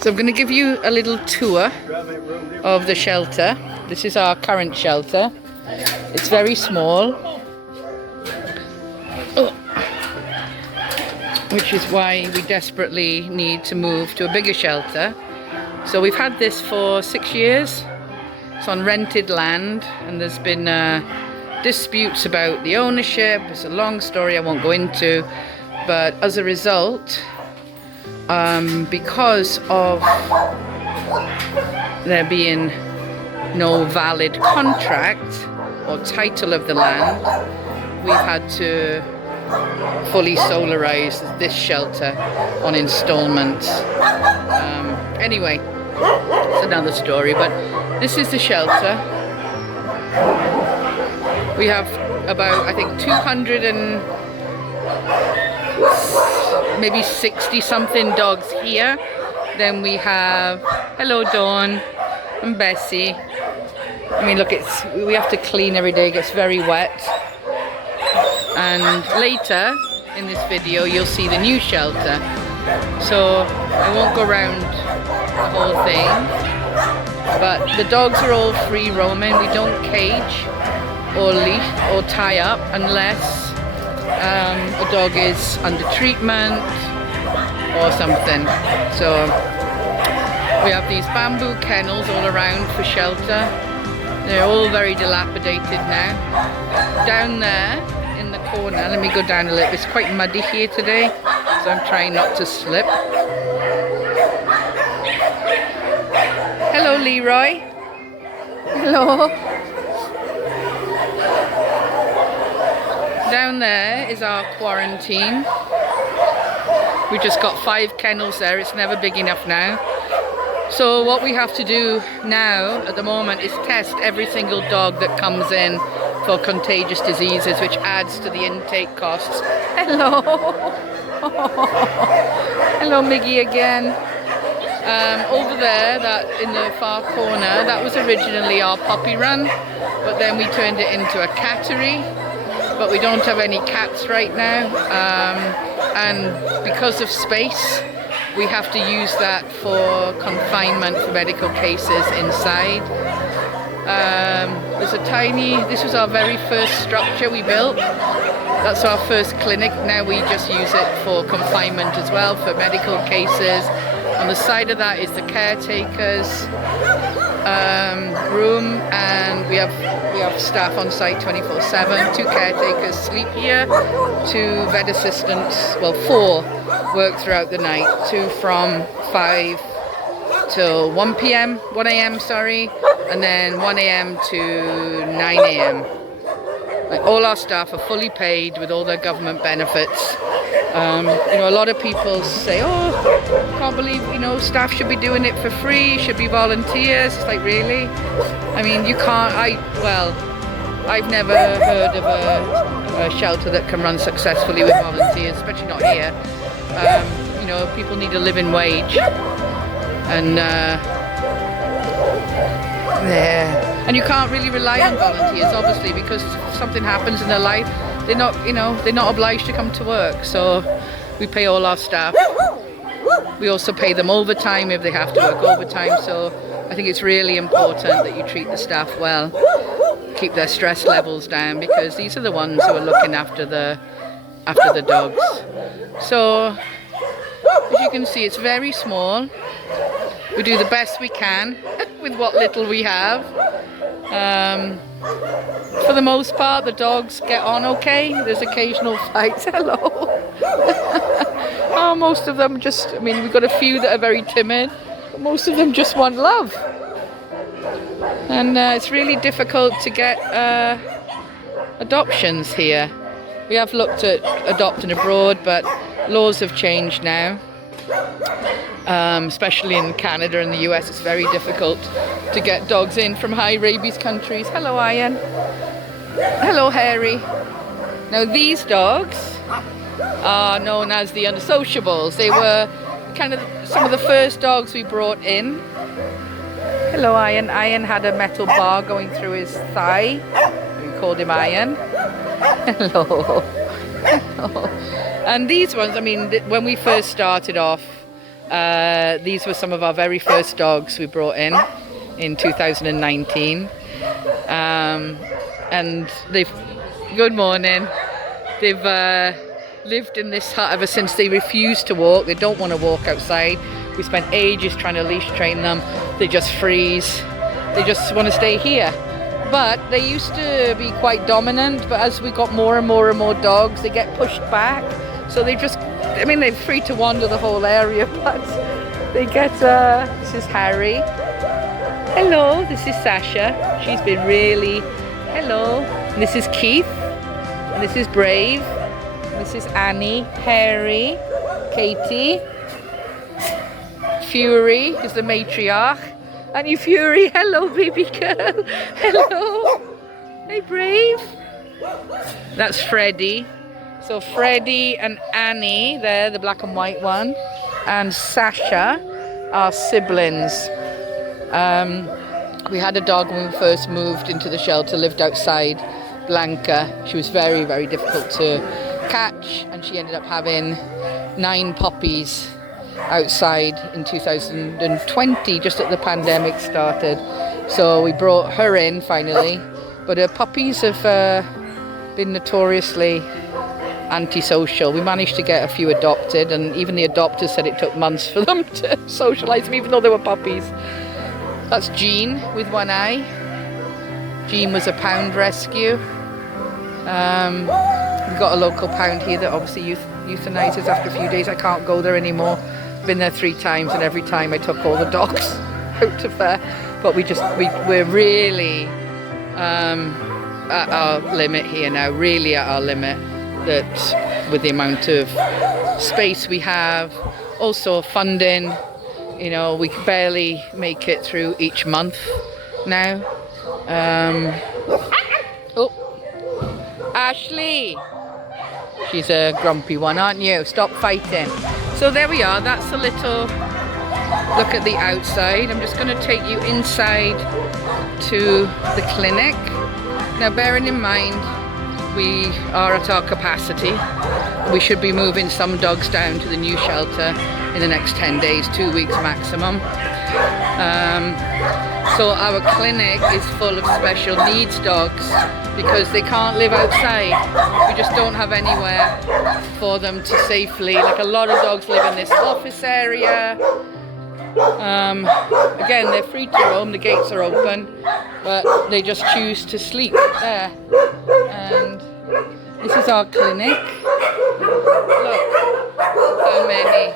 So I'm going to give you a little tour of the shelter. This is our current shelter. It's very small, which is why we desperately need to move to a bigger shelter. So we've had this for 6 years. It's on rented land, and there's been disputes about the ownership. It's a long story I won't go into, but as a result, because of there being no valid contract or title of the land, we've had to fully solarize this shelter on installments. Anyway, it's another story, but this is the shelter. We have about, I think, 200 and maybe 60 something dogs here. Then we have, hello Dawn and Bessie. I mean, look, we have to clean every day, it gets very wet. And later in this video you'll see the new shelter. So I won't go around the whole thing, but the dogs are all free roaming. We don't cage or leash or tie up unless a dog is under treatment or something. So we have these bamboo kennels all around for shelter. They're all very dilapidated now. Down there in the corner, let me go down a little. It's quite muddy here today, so I'm trying not to slip. Hello Leroy. Hello. Down there is our quarantine. We just got 5 kennels there. It's never big enough now. So what we have to do now at the moment is test every single dog that comes in for contagious diseases, which adds to the intake costs. Hello. Hello Miggy again. Over there, that in the far corner, that was originally our puppy run, but then we turned it into a cattery. But we don't have any cats right now, and because of space, we have to use that for confinement for medical cases inside. There's a tiny, this was our very first structure we built. That's our first clinic. Now we just use it for confinement as well, for medical cases. On the side of that is the caretakers room, and we have staff on site 24/7. 2 caretakers sleep here, 2 vet assistants, well 4 work throughout the night, 2 from 5 till 1 p.m, 1 a.m. sorry, and then 1 a.m. to 9 a.m. Like, all our staff are fully paid with all their government benefits. You know, a lot of people say, oh, can't believe, you know, staff should be doing it for free, should be volunteers. It's like, really? I mean, you can't, I've never heard of a shelter that can run successfully with volunteers, especially not here. You know, people need a living wage. And and you can't really rely on volunteers, obviously, because if something happens in their life, they're not, you know, they're not obliged to come to work. So we pay all our staff. We also pay them overtime if they have to work overtime. So I think it's really important that you treat the staff well, keep their stress levels down, because these are the ones who are looking after the dogs. So as you can see, it's very small. We do the best we can with what little we have. For the most part, the dogs get on okay. There's occasional fights. Hello. Oh, most of them just, I mean, we've got a few that are very timid, but most of them just want love. And it's really difficult to get adoptions here. We have looked at adopting abroad, but laws have changed now. Especially in Canada and the US, it's very difficult to get dogs in from high rabies countries. Hello, Ian. Hello, Harry. Now, these dogs are known as the unsociables. They were kind of some of the first dogs we brought in. Hello, Ian. Ian had a metal bar going through his thigh. We called him Ian. Hello. Hello. And these ones, I mean, when we first started off, These were some of our very first dogs we brought in 2019. And good morning. They've lived in this hut ever since. They refuse to walk. They don't want to walk outside. We spent ages trying to leash train them. They just freeze. They just want to stay here. But they used to be quite dominant, but as we got more and more and more dogs, they get pushed back. So they just, I mean, they're free to wander the whole area, but they get, this is Harry. Hello, this is Sasha. She's been really, hello. And this is Keith. And this is Brave. And this is Annie, Harry, Katie. Fury is the matriarch. And you Fury, hello baby girl. Hello. Hey Brave. That's Freddie. So Freddie and Annie, they're the black and white one. And Sasha are siblings. We had a dog when we first moved into the shelter, lived outside, Blanca. She was very, very difficult to catch, and she ended up having 9 puppies outside in 2020, just at the pandemic started. So we brought her in finally, but her puppies have been notoriously antisocial. We managed to get a few adopted, and even the adopters said it took months for them to socialize them, even though they were puppies. That's Jean with one eye. Jean was a pound rescue. We've got a local pound here that obviously euthanizes after a few days. I can't go there anymore. Been there 3 times, and every time I took all the dogs out to fair. But we're really at our limit here now, really at our limit, that with the amount of space we have, also funding, you know, we can barely make it through each month now. Oh, Ashley, she's a grumpy one, aren't you? Stop fighting. So there we are, that's a little look at the outside. I'm just going to take you inside to the clinic. Now bearing in mind we are at our capacity, we should be moving some dogs down to the new shelter in the next 10 days, 2 weeks maximum. So our clinic is full of special needs dogs because they can't live outside. We just don't have anywhere for them to safely, like a lot of dogs live in this office area. Again, they're free to roam, the gates are open, but they just choose to sleep there. And this is our clinic. Look how many